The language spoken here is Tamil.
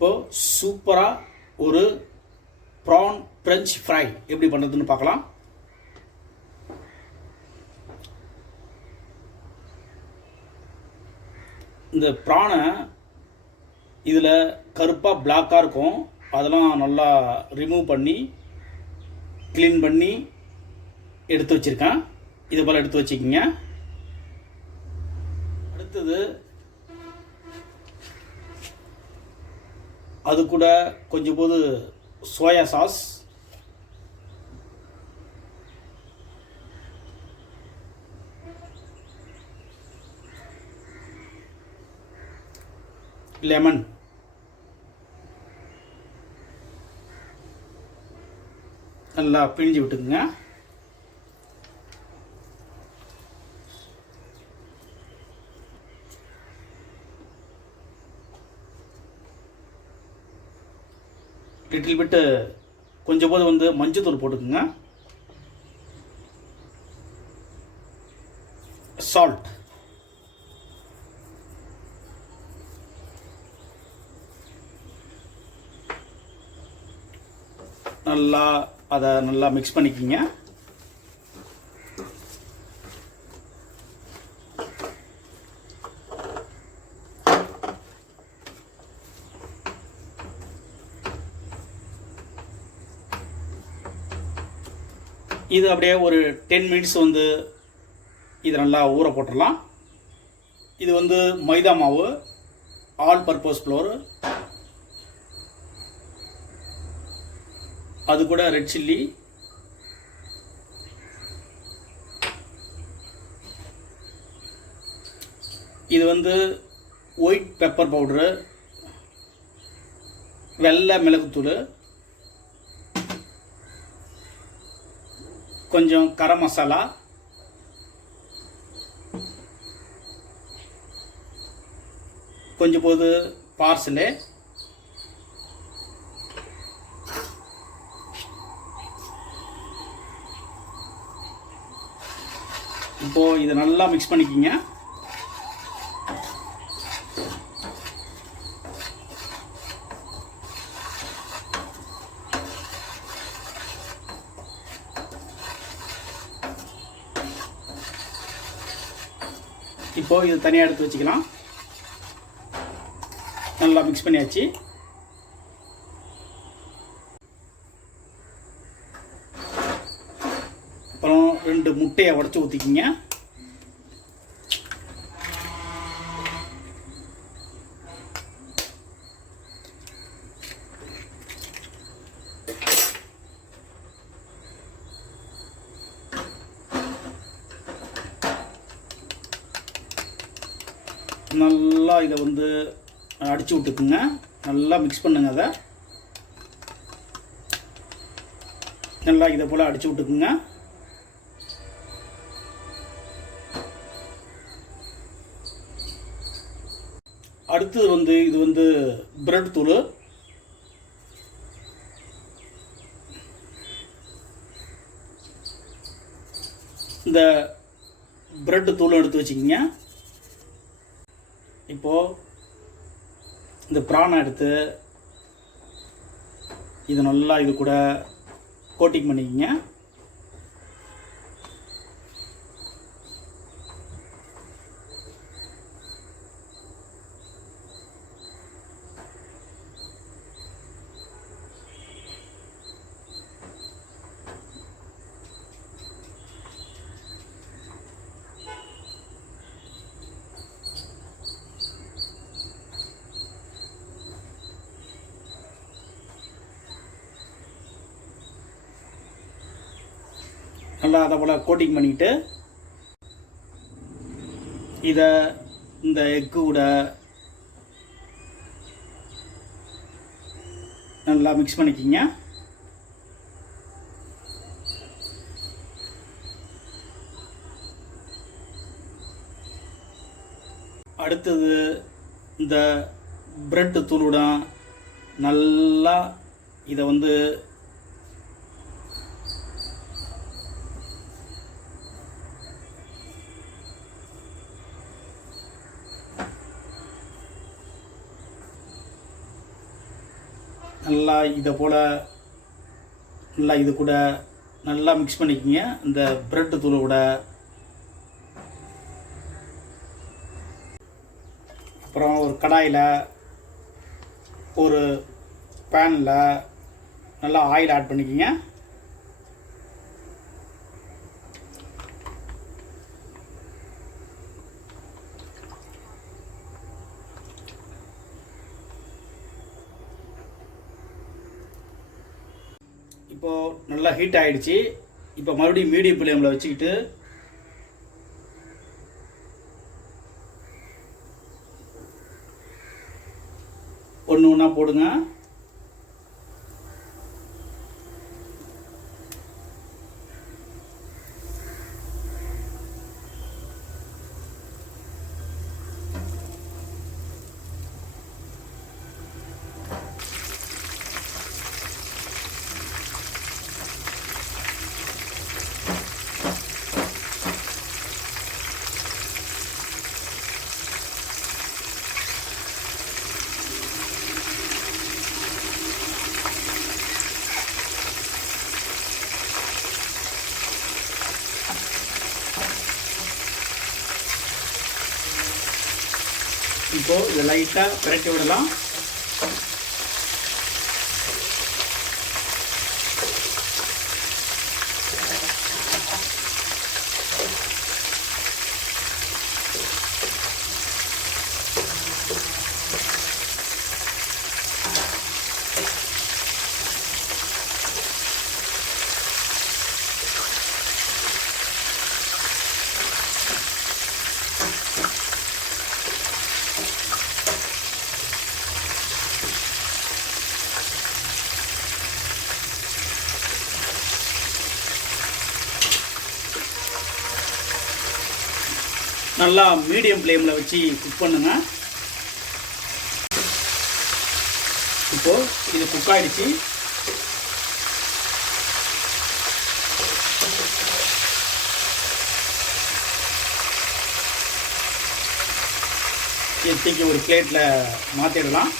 இப்போ சூப்பராக ஒரு ப்ரான் ஃப்ரெஞ்ச் ஃப்ரை எப்படி பண்ணுறதுன்னு பார்க்கலாம். இந்த ப்ரானை இதில் கருப்பாக பிளாக்காக இருக்கும், அதெல்லாம் நல்லா ரிமூவ் பண்ணி க்ளீன் பண்ணி எடுத்து வச்சுருக்கேன். இது போல் எடுத்து வச்சுக்கிங்க. அடுத்தது அது கூட கொஞ்சம் போது சோயா சாஸ், லெமன், நல்லா பிழிஞ்சு விட்டுக்குங்க. லிட்டில் பிட்டு கொஞ்சம் போது வந்து மஞ்சத்தூள் போட்டுக்குங்க. சால்ட், நல்லா அதை நல்லா மிக்ஸ் பண்ணிக்கிங்க. இது அப்படியே ஒரு 10 மினிட்ஸ் வந்து இதை நல்லா ஊற போட்டுடலாம். இது வந்து மைதா மாவு, ஆல் பர்பஸ் ஃப்ளோர், அது கூட ரெட் சில்லி, இது வந்து ஒயிட் பெப்பர் பவுடரு, வெள்ளை மிளகுத்தூள், கொஞ்சம் கரம் மசாலா, கொஞ்சம் போது பார்சலு, இப்போ இதை நல்லா மிக்ஸ் பண்ணிக்கிங்க. இப்போ இது தனியாக எடுத்து வச்சுக்கலாம். நல்லா மிக்ஸ் பண்ணியாச்சு. அப்புறம் 2 முட்டையை உடைச்சு ஊற்றிக்கிங்க. நல்லா இதை வந்து அடித்து விட்டுக்குங்க. நல்லா மிக்ஸ் பண்ணுங்க. அதை நல்லா இதை போல் அடித்து விட்டுக்குங்க. அடுத்தது வந்து இது வந்து பிரெட் தூள், இந்த பிரெட் தூளும் எடுத்து வச்சுக்கிங்க. இப்போது இந்த ப்ரானை எடுத்து இது நல்லா இது கூட கோட்டிங் பண்ணிக்கிங்க. நல்லா அதை போல் கோட்டிங் பண்ணிக்கிட்டு இதை இந்த எக்கு கூட நல்லா மிக்ஸ் பண்ணிக்கிங்க. அடுத்தது இந்த பிரெட் தூளுடன் நல்லா இதை வந்து நல்லா இதை போல் நல்லா இது கூட நல்லா மிக்ஸ் பண்ணிக்கிங்க. இந்த பிரெட்டு தூளோட அப்புறம் ஒரு கடாயில் ஒரு பேனில் நல்லா ஆயில் ஆட் பண்ணிக்கிங்க. இப்போது நல்லா ஹீட் ஆகிடுச்சு. இப்போ மறுபடியும் மீடியம் ஃப்ளேமில் வச்சுக்கிட்டு ஒன்று ஒன்றா போடுங்க. இப்போது இதை லைட்டாக பிரட்டி விடலாம். நல்லா மீடியம் ஃப்ளேமில் வச்சு குக் பண்ணுங்க. இப்போது இது குக் ஆகிடுச்சு. தூக்கி ஒரு பிளேட்டில் மாற்றிடலாம்.